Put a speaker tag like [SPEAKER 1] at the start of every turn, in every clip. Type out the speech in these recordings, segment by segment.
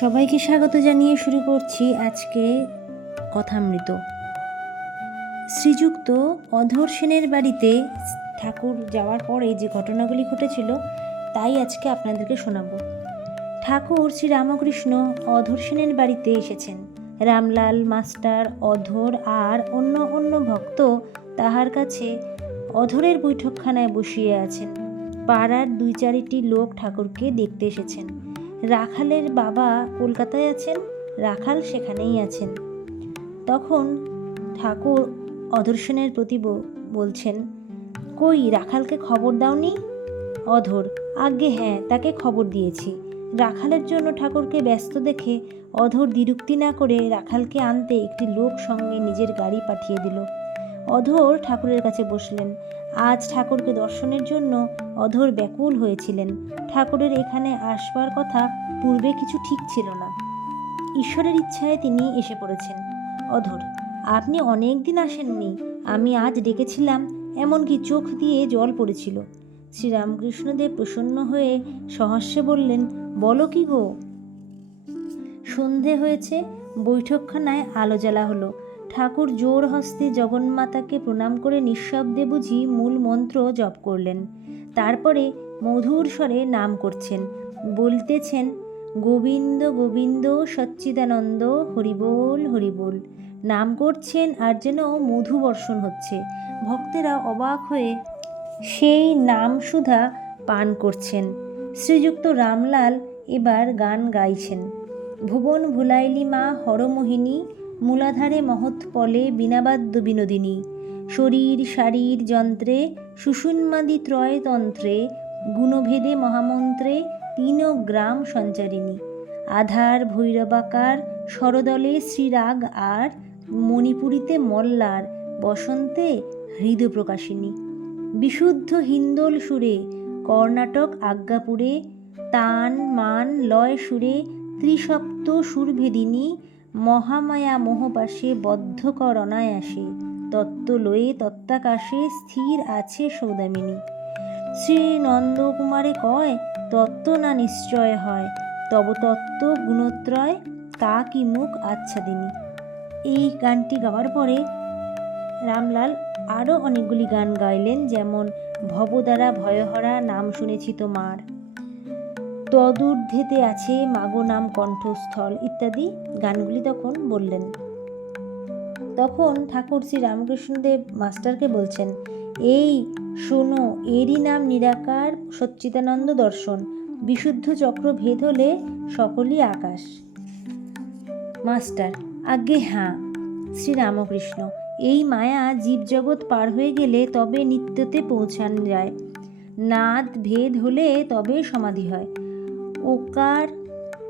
[SPEAKER 1] সবাইকে স্বাগত জানিয়ে শুরু করছি আজকে কথামৃত। শ্রীযুক্ত অধর সেনের বাড়িতে ঠাকুর যাওয়ার পরে যে ঘটনাগুলি ঘটেছিল, তাই আজকে আপনাদেরকে শোনাবো। ঠাকুর শ্রী রামকৃষ্ণ অধর সেনের বাড়িতে এসেছেন। রামলাল, মাস্টার, অধর আর অন্য অন্য ভক্ত তাহার কাছে অধরের বৈঠকখানায় বসিয়ে আছেন। পাড়ার দুই চারিটি লোক ঠাকুরকে দেখতে এসেছেন। রাখালের বাবা কলকাতায় আছেন, রাখাল সেখানেই আছেন। তখন ঠাকুর অধর্ষণের প্রতি বলছেন, কই, রাখালকে খবর দাওনি? অধর, আজ্ঞে হ্যাঁ তাকে খবর দিয়েছি। রাখালের জন্য ঠাকুরকে ব্যস্ত দেখে অধর দ্বিরুক্তি না করে রাখালকে আনতে একটি লোক সঙ্গে নিজের গাড়ি পাঠিয়ে দিল। অধর ঠাকুরের কাছে বসলেন আজ ঠাকুরকে দর্শনের জন্য অধর ব্যাকুল হয়েছিলেন। ঠাকুরের এখানে আসবার কথা পূর্বে কিছু ঠিক ছিল না। ঈশ্বরের ইচ্ছায় তিনি এসে পড়েছেন। অধর, আপনি অনেক দিন আসেননি। আমি আজ ডেকেছিলাম, এমনকি চোখ দিয়ে জল পড়েছিল। শ্রীরামকৃষ্ণদেব প্রসন্ন হয়ে সহস্যে বললেন, বলো কি গো? সন্ধে হয়েছে, বৈঠকখানায় আলো জ্বালা হলো। ঠাকুর জোর হস্তে জগন্মাতাকে প্রণাম করে নিঃশব্দে বুঝি মূল মন্ত্র জপ করলেন। তারপরে মধুর স্বরে নাম করছেন। বলতেছেন, গোবিন্দ গোবিন্দ, সচ্চিদানন্দ, হরিবোল হরিবোল। নাম করছেন আর যেন মধু বর্ষণ হচ্ছে। ভক্তেরা অবাক হয়ে সেই নাম সুধা পান করছেন। শ্রীযুক্ত রামলাল এবার গান গাইছেন। ভুবন ভুলাইলি মা, হরমোহিনী মূলাধারে মহৎপলে বিনাবাদ্য বিনোদিনী। শরীর, শারীর যন্ত্রে সুষুন্মাদি ত্রয়তন্ত্রে গুণভেদে মহামন্ত্রে তিন গ্রাম সঞ্চারিণী। আধার, ভৈরবাকার, শরদলে শ্রীরাগ আর মণিপুরীতে মল্লার বসন্তে হৃদপ্রকাশিনী। বিশুদ্ধ হিন্দোল সুরে, কর্ণাটক আজ্ঞাপুরে, তান, মান, লয় সুরে ত্রিসপ্ত সুরভেদিনী মহামায়া মোহপাশে বদ্ধ কর অনায়াসে তত্ত্ব লয়ে তত্ত্বাকাশে স্থির আছে সৌদামিনী। শ্রী নন্দকুমারে কয়, তত্ত্ব না নিশ্চয় হয়, তব তত্ত্ব গুণত্রয় কি মুখ আচ্ছাদিনী? এই গানটি গাওয়ার পরে রামলাল আরও অনেকগুলি গান গাইলেন, যেমন, ভবদ্বারা ভয়হরা নাম শুনেছি তোমার। তদূর্ধ্বেতে আছে মাগো নাম কণ্ঠস্থল ইত্যাদি গানগুলি তখন বললেন। তখন ঠাকুর শ্রী রামকৃষ্ণদেব মাস্টারকে বলছেন, এই শোনো, এরই নাম নিরাকার সচ্চিদানন্দ দর্শন, বিশুদ্ধ চক্র ভেদ হলে সকলই আকাশ। মাস্টার, আজ্ঞে হ্যাঁ শ্রীরামকৃষ্ণ এই মায়া জীবজগৎ পার হয়ে গেলে তবে নিত্যতে পৌঁছান যায়। নাদ ভেদ হলে তবে সমাধি হয়। ওকার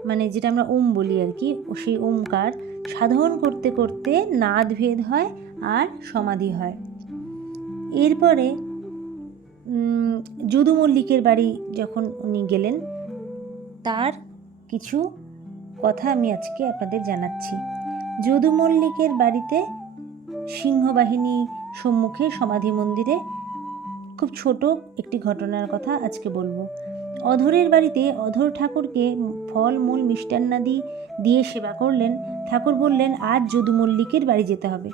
[SPEAKER 1] মানে যেটা আমরা ওম বলি আর কি, সেই ওমকার সাধন করতে করতে নাদ ভেদ হয় আর সমাধি হয়। এরপরে যদু মল্লিকের বাড়ি যখন উনি গেলেন, তার কিছু কথা আমি আজকে আপনাদের জানাচ্ছি। যদু মল্লিকের বাড়িতে সিংহবাহিনী সম্মুখে সমাধি মন্দিরে খুব ছোট একটি ঘটনার কথা আজকে বলব। অধরের বাড়িতে অধর ঠাকুরকে ফল, মূল, মিষ্টান্নাদি দিয়ে সেবা করলেন। ঠাকুর বললেন, আজ যদু মল্লিকের বাড়ি যেতে হবে।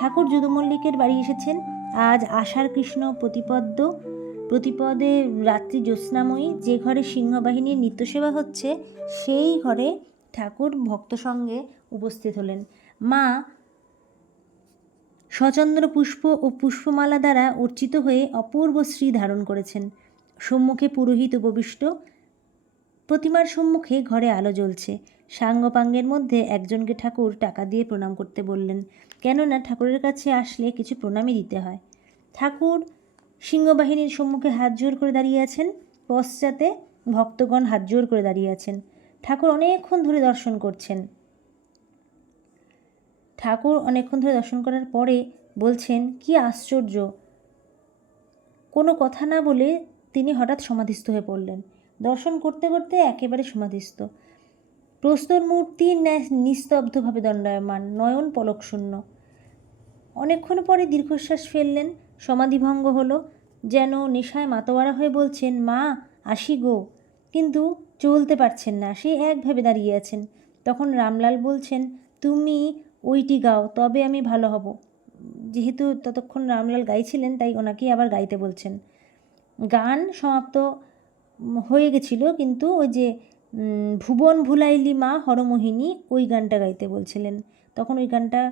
[SPEAKER 1] ঠাকুর যদু মল্লিকের বাড়ি এসেছেন। আজ আষাঢ় কৃষ্ণ প্রতিপদ্য প্রতিপদে রাত্রি জ্যোৎস্নাময়ী, যে ঘরে সিংহবাহিনীর নিত্যসেবা হচ্ছে, সেই ঘরে ঠাকুর ভক্ত সঙ্গে উপস্থিত হলেন। মা সচন্দ্র পুষ্প ও পুষ্পমালা দ্বারা অর্চিত হয়ে অপূর্ব শ্রী ধারণ করেছেন। সম্মুখে পুরোহিত উপবিষ্ট। প্রতিমার সম্মুখে ঘরে আলো জ্বলছে। সাঙ্গপাঙ্গের মধ্যে একজনকে ঠাকুর টাকা দিয়ে প্রণাম করতে বললেন, কেননা ঠাকুরের কাছে আসলে কিছু প্রণামই দিতে হয়। ঠাকুর সিংহবাহিনীর সম্মুখে হাত জোর করে দাঁড়িয়ে আছেন। পশ্চাতে ভক্তগণ হাত জোর করে দাঁড়িয়ে আছেন। ঠাকুর অনেকক্ষণ ধরে দর্শন করছেন। ঠাকুর অনেকক্ষণ ধরে দর্শন করার পরে বলছেন, কি আশ্চর্য! কোনো কথা না বলে তিনি হঠাৎ সমাধিস্থ হয়ে পড়লেন। দর্শন করতে করতে একেবারে সমাধিস্থ। প্রস্তর মূর্তি ন্যা- নিস্তব্ধভাবে দণ্ডায়মান, নয়ন পলকশূন্য অনেকক্ষণ পরে দীর্ঘশ্বাস ফেললেন, সমাধিভঙ্গ হলো, যেন নেশায় মাতোয়ারা হয়ে বলছেন, মা, আসি গো। কিন্তু চলতে পারছেন না, সে একভাবে দাঁড়িয়ে আছেন। তখন রামলাল বলছেন, তুমি ওইটি গাও, তবে আমি ভালো হব। যেহেতু ততক্ষণ রামলাল গাইছিলেন, তাই ওনাকেই আবার গাইতে বলছেন। গান সমাপ্ত হয়ে গেছিল, কিন্তু ওই যে ভুবন ভুলাইলি মা হরমোহিনী ওই গানটা গাইতে বলছিলেন। তখন ওই গানটা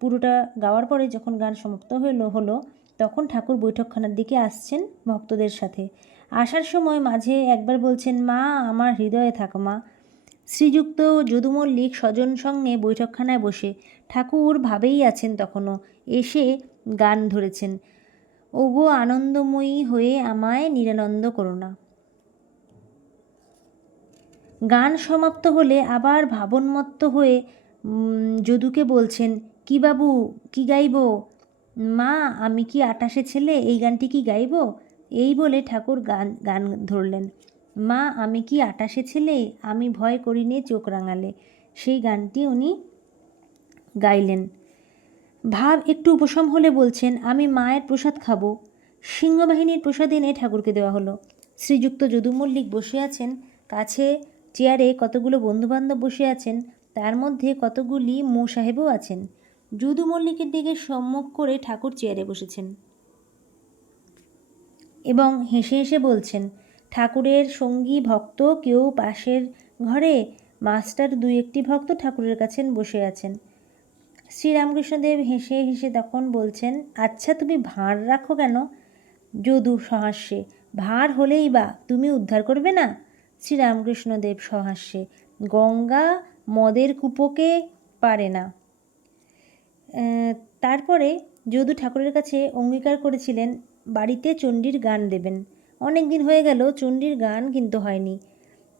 [SPEAKER 1] পুরোটা গাওয়ার পরে যখন গান সমাপ্ত হলো হলো, তখন ঠাকুর বৈঠকখানার দিকে আসছেন ভক্তদের সাথে। আসার সময় মাঝে একবার বলছেন, মা, আমার হৃদয়ে থাকো মা। শ্রীযুক্ত যদুমল্লিক স্বজন সঙ্গে বৈঠকখানায় বসে ঠাকুর ভাবেই আছেন তখনও। এসে গান ধরেছেন। ওগো আনন্দময়ী হয়ে আমায় নিরানন্দ করো না। গান সমাপ্ত হলে আবার ভাবনমত্ত হয়ে যদুকে বলছেন, কি বাবু, কি গাইব? মা, আমি কি আটাশে ছেলে? এই গানটি কি গাইব? এই বলে ঠাকুর গান গান ধরলেন। মা, আমি কি আটাশে ছেলে? আমি ভয় করি নে চোখ রাঙালে। সেই গানটি উনি গাইলেন। ভাব একটু উপশম হলে বলছেন, আমি মায়ের প্রসাদ খাব। সিংহবাহিনীর প্রসাদ এনে ঠাকুরকে দেওয়া হলো। শ্রীযুক্ত যদু মল্লিক বসে আছেন, কাছে চেয়ারে কতগুলো বন্ধুবান্ধব বসে আছেন, তার মধ্যে কতগুলি মৌ সাহেবও আছেন। যদু মল্লিকের দিকে সম্মুখ করে ঠাকুর চেয়ারে বসেছেন এবং হেসে হেসে বলছেন, ঠাকুরের সঙ্গী ভক্ত কেউ পাশের ঘরে, মাস্টার দুই একটি ভক্ত ঠাকুরের কাছে বসে আছেন। শ্রীরামকৃষ্ণদেব হেসে হেসে তখন বলছেন আচ্ছা তুমি ভাঁড় রাখো কেন? যদু সহাস্যে, ভাঁড় হলেই বা তুমি উদ্ধার করবে না? শ্রীরামকৃষ্ণদেব সহাস্যে, গঙ্গা মদের কূপকে পারে না। তারপরে যদু ঠাকুরের কাছে অঙ্গীকার করেছিলেন, বাড়িতে চণ্ডীর গান দেবেন। অনেক দিন হয়ে গেল, চণ্ডীর গান কিন্তু হয়নি।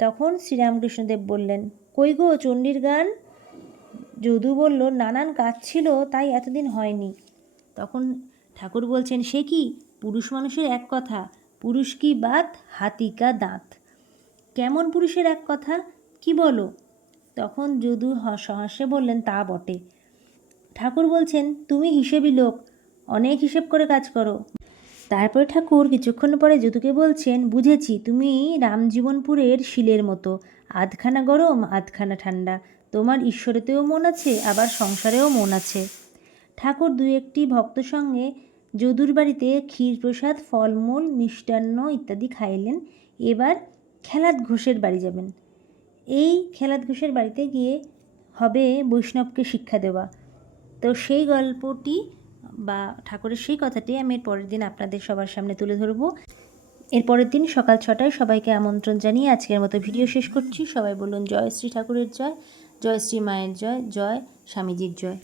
[SPEAKER 1] তখন শ্রীরামকৃষ্ণদেব বললেন, কই গো চণ্ডীর গান? যদু বলল, নানান কাজ ছিল, তাই এতদিন হয়নি। তখন ঠাকুর বলছেন, সে কি? পুরুষ মানুষের এক কথা। পুরুষ কি বাত হাতিকা দাঁত। কেমন পুরুষের এক কথা, কি বলো? তখন যদু সহাস্যে বললেন, তা বটে। ঠাকুর বলছেন, তুমি হিসেবি লোক, অনেক হিসেব করে কাজ করো। তারপরে ঠাকুর কিছুক্ষণ পরে যদুকে বলছেন, বুঝেছি, তুমি রামজীবনপুরের শিলের মতো। আধখানা গরম, আধখানা ঠান্ডা। তোমার ঈশ্বরেতেও মন আছে, আবার সংসারেও মন আছে। ঠাকুর দু একটি ভক্ত সঙ্গে যদুর বাড়িতে ক্ষীরপ্রসাদ, ফলমূল, মিষ্টান্ন ইত্যাদি খাইলেন। এবার খেলাত ঘোষের বাড়ি যাবেন। এই খেলাত ঘোষের বাড়িতে গিয়ে হবে বৈষ্ণবকে শিক্ষা দেওয়া। তো সেই গল্পটি বা ঠাকুরের সেই কথাটি আমি এর পরের দিন আপনাদের সবার সামনে তুলে ধরবো। এর পরের দিন সকাল ছটায় সবাইকে আমন্ত্রণ জানিয়ে আজকের মতো ভিডিও শেষ করছি। সবাই বলুন জয় শ্রী ঠাকুরের জয়। জয় শ্রী মায়ের জয় জয় স্বামীজির জয়।